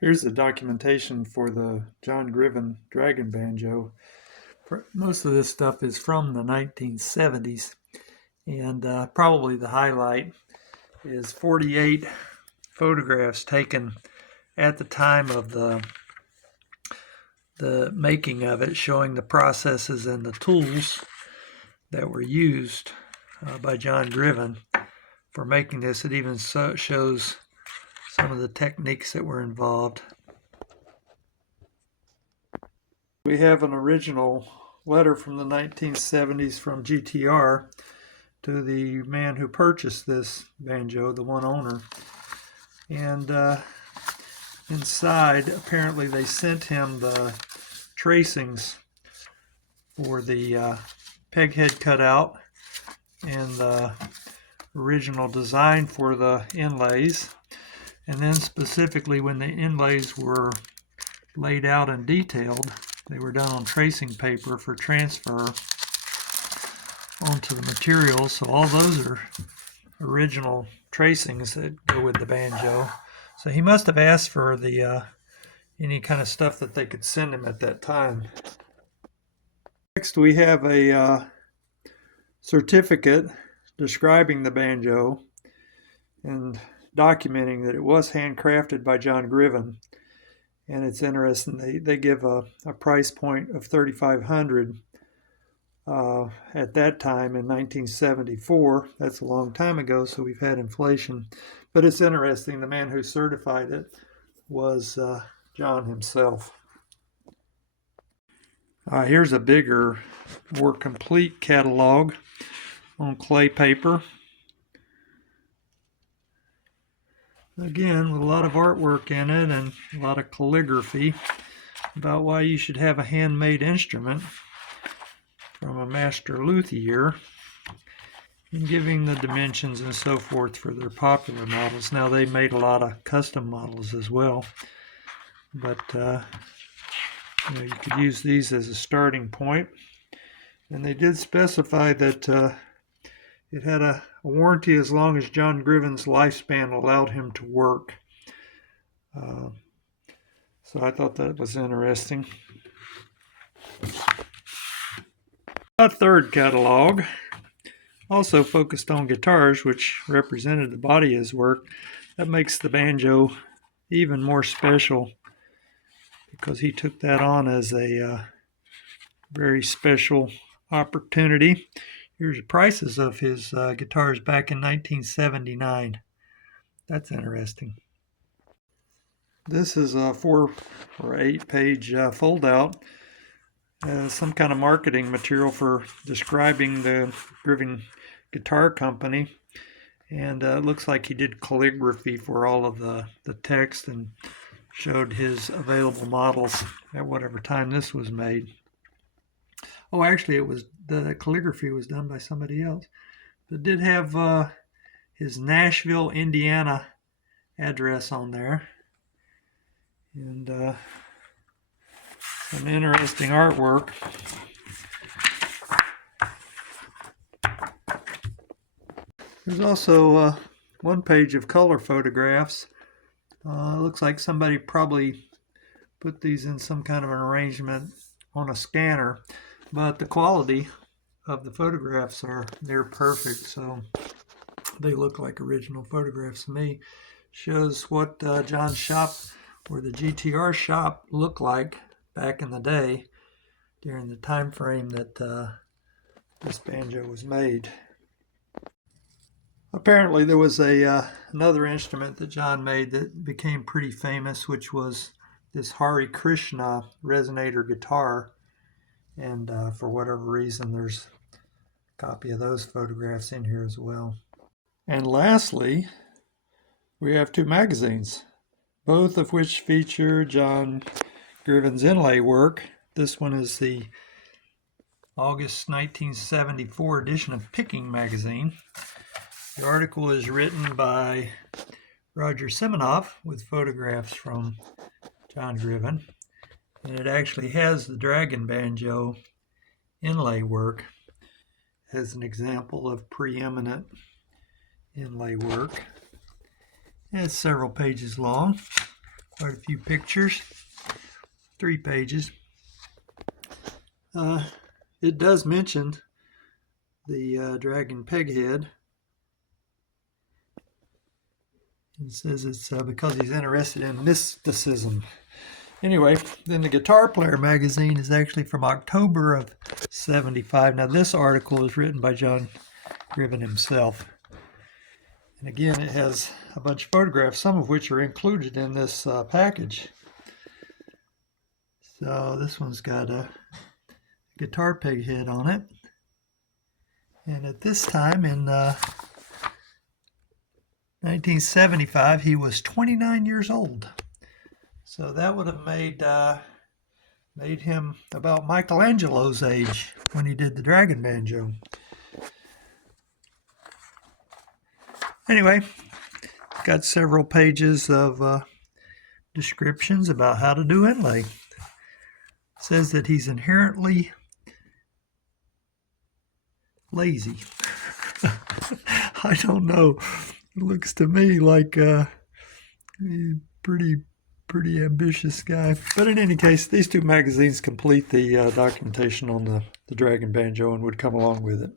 Here's the documentation for the John Greven Dragon Banjo. Most of this stuff is from the 1970s, and probably the highlight is 48 photographs taken at the time of the making of it, showing the processes and the tools that were used by John Greven for making this. It even shows some of the techniques that were involved. We have an original letter from the 1970s from GTR to the man who purchased this banjo, the one owner. And inside, apparently they sent him the tracings for the peg head cutout and the original design for the inlays. And then specifically when the inlays were laid out and detailed, they were done on tracing paper for transfer onto the materials. So all those are original tracings that go with the banjo. So he must have asked for the any kind of stuff that they could send him at that time. Next we have a certificate describing the banjo and documenting that it was handcrafted by John Greven. And it's interesting, they give a price point of $3,500 at that time in 1974. That's a long time ago, so we've had inflation. But it's interesting, the man who certified it was John himself. Here's a bigger, more complete catalog on clay paper. Again, with a lot of artwork in it and a lot of calligraphy about why you should have a handmade instrument from a master luthier, and giving the dimensions and so forth for their popular models. Now, they made a lot of custom models as well, but you could use these as a starting point. And they did specify that it had a warranty as long as John Greven's lifespan allowed him to work. So I thought that was interesting. A third catalog also focused on guitars, which represented the body of his work. That makes the banjo even more special because he took that on as a very special opportunity. Here's the prices of his guitars back in 1979. That's interesting. This is a 4 or 8 page fold-out. Some kind of marketing material for describing the Greven Guitar Company. And it looks like he did calligraphy for all of the text and showed his available models at whatever time this was made. Oh, actually, the calligraphy was done by somebody else. It did have his Nashville, Indiana address on there. And some interesting artwork. There's also one page of color photographs. Looks like somebody probably put these in some kind of an arrangement on a scanner, but the quality of the photographs are near perfect, so they look like original photographs to me. Shows what John's shop or the GTR shop looked like back in the day during the time frame that this banjo was made. Apparently there was another instrument that John made that became pretty famous, which was this Hare Krishna resonator guitar, and for whatever reason there's a copy of those photographs in here as well. And lastly, we have 2 magazines, both of which feature John Greven's inlay work. This one is the August 1974 edition of Picking magazine. The article is written by Roger Siminoff with photographs from John Greven, and it actually has the Dragon Banjo inlay work as an example of preeminent inlay work. And it's several pages long. quite a few pictures. 3 pages. It does mention the dragon peghead. It says it's because he's interested in mysticism. Anyway, then the Guitar Player magazine is actually from October of '75. Now this article is written by John Greven himself. And again, it has a bunch of photographs, some of which are included in this package. So this one's got a guitar peg head on it. And at this time in 1975, he was 29 years old. So that would have made him about Michelangelo's age when he did the Dragon Banjo. Anyway, got several pages of descriptions about how to do inlay. It says that he's inherently lazy. I don't know. It looks to me like a pretty ambitious guy. But in any case, these 2 magazines complete the documentation on the Dragon Banjo and would come along with it.